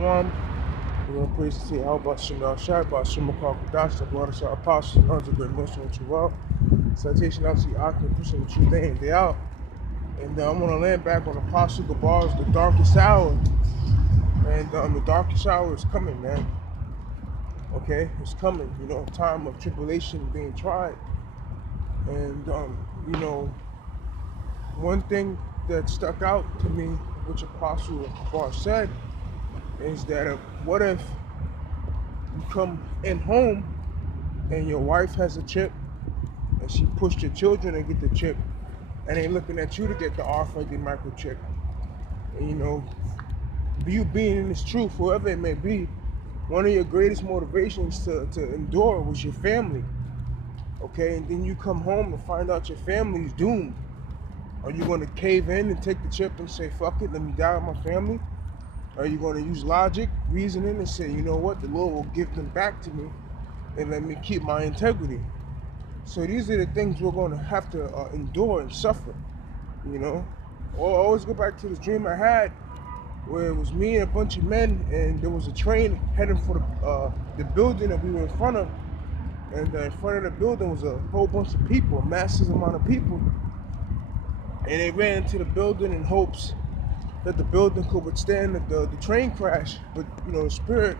Shalom. We're going to praise to say, how about Shemal Shai, about Shemal Kakadash, the blood of our apostles, and others of great mercy and true wealth. Citation out to the Akim, pushing the truth day in, day out. And I'm going to land back on Apostle Gabar's The Darkest Hour. And the darkest hour is coming, man. Okay? It's coming. You know, time of tribulation being tried. And, one thing that stuck out to me, which Apostle Gabar said, is that what if you come in home and your wife has a chip and she pushed your children to get the chip and they looking at you to get the RFID microchip? And you being in this truth, whoever it may be, one of your greatest motivations to endure was your family. Okay, and then you come home and find out your family's doomed. Are you going to cave in and take the chip and say, fuck it, let me die with my family? Are you going to use logic, reasoning, and say, you know what, the Lord will give them back to me and let me keep my integrity? So these are the things we're going to have to endure and suffer, you know? I always go back to this dream I had where it was me and a bunch of men, and there was a train heading for the building that we were in front of. And in front of the building was a whole bunch of people, a massive amount of people. And they ran into the building in hopes that the building could withstand the train crash. But, the Spirit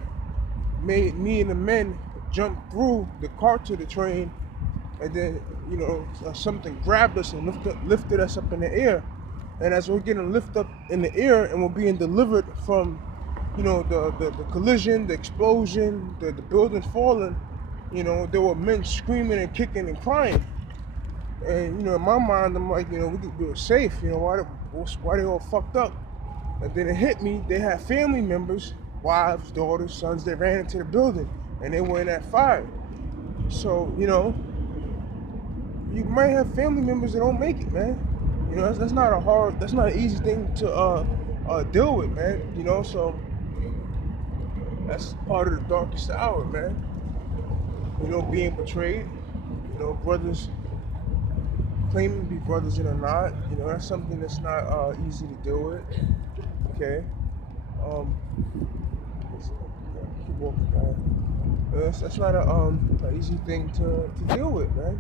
made me and the men jump through the cart to the train, and then, something grabbed us and lifted us up in the air. And as we're getting lifted up in the air and we're being delivered from, the collision, the explosion, the building falling, there were men screaming and kicking and crying. And, in my mind, I'm like, we were safe, why they all fucked up? And then it hit me, they had family members, wives, daughters, sons, that ran into the building, and they were in that fire. So, you might have family members that don't make it, man. That's not an easy thing to deal with, man. So that's part of the darkest hour, man. Being betrayed, brothers claiming to be brothers and are not, that's something that's not easy to deal with. Okay. Keep walking, man. That's not an easy thing to deal with, man.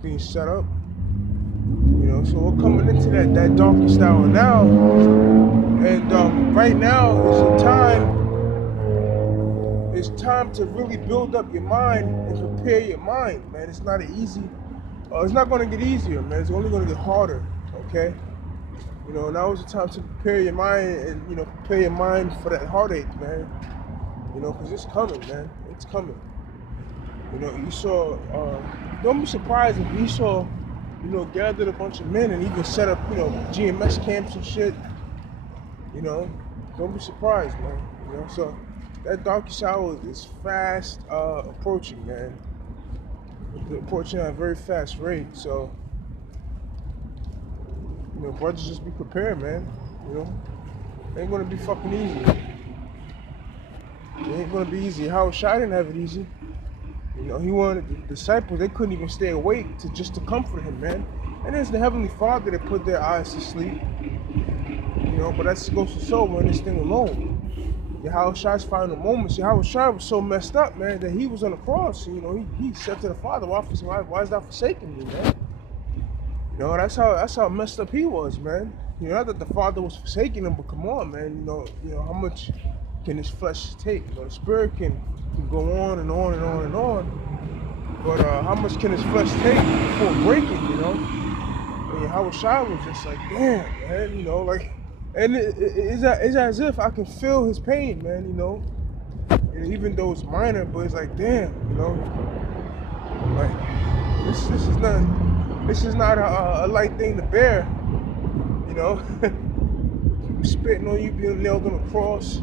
Being set up. So we're coming into that darkest hour now, and right now is time to really build up your mind and prepare your mind, man. It's not easy. It's not going to get easier, man. It's only going to get harder. Okay. Now is the time to prepare your mind and, prepare your mind for that heartache, man. Because it's coming, man. It's coming. You saw, don't be surprised if Esau, gathered a bunch of men and even set up, GMS camps and shit. Don't be surprised, man. So that darkest hour is fast approaching, man. It's approaching at a very fast rate. So, brothers, just be prepared, man. It ain't gonna be fucking easy. It ain't gonna be easy. Howard Shai didn't have it easy. He wanted the disciples, they couldn't even stay awake to comfort him, man. And it's the Heavenly Father that put their eyes to sleep. But that goes to show we're in this thing alone. Howard Shai's final moments, Howard Shai was so messed up, man, that he was on the cross. He said to the Father, why is thou forsaking me, man? That's how messed up he was, man. Not that the Father was forsaking him, but come on, man. How much can this flesh take? The spirit can go on and on and on and on. But how much can this flesh take before breaking, Howard Shai was just like, damn, man, and it's as if I can feel his pain, man, even though it's minor, but it's like, damn, like, this is not a light thing to bear, People spitting on you, being nailed on a cross,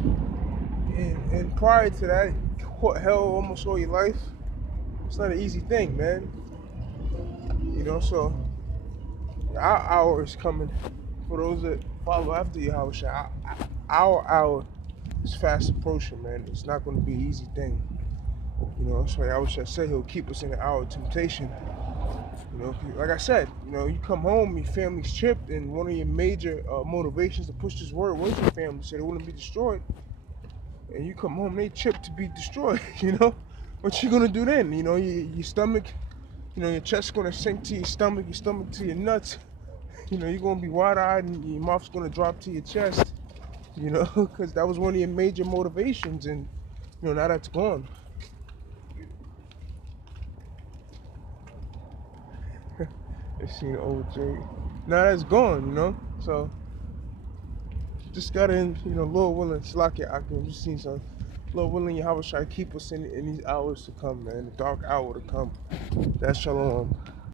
and prior to that, you caught hell almost all your life. It's not an easy thing, man. So our hour is coming. For those that follow after Yahweh Shai, our hour is fast approaching, man. It's not going to be an easy thing. That's why Yahweh Shai said he'll keep us in the hour of temptation. Like I said, you come home, your family's chipped, and one of your major motivations to push this word was your family, so they wouldn't be destroyed. And you come home, they chipped to be destroyed. What you gonna do then? Your stomach, your chest's gonna sink to your stomach to your nuts. You're gonna be wide-eyed, and your mouth's gonna drop to your chest. Because that was one of your major motivations, and now that's gone. I seen OJ. Now that's gone. So just got in, Lord willing, Slakia Akim. Just seen some. Lord willing, Yahweh shall keep us in these hours to come, man. The dark hour to come. That's shalom.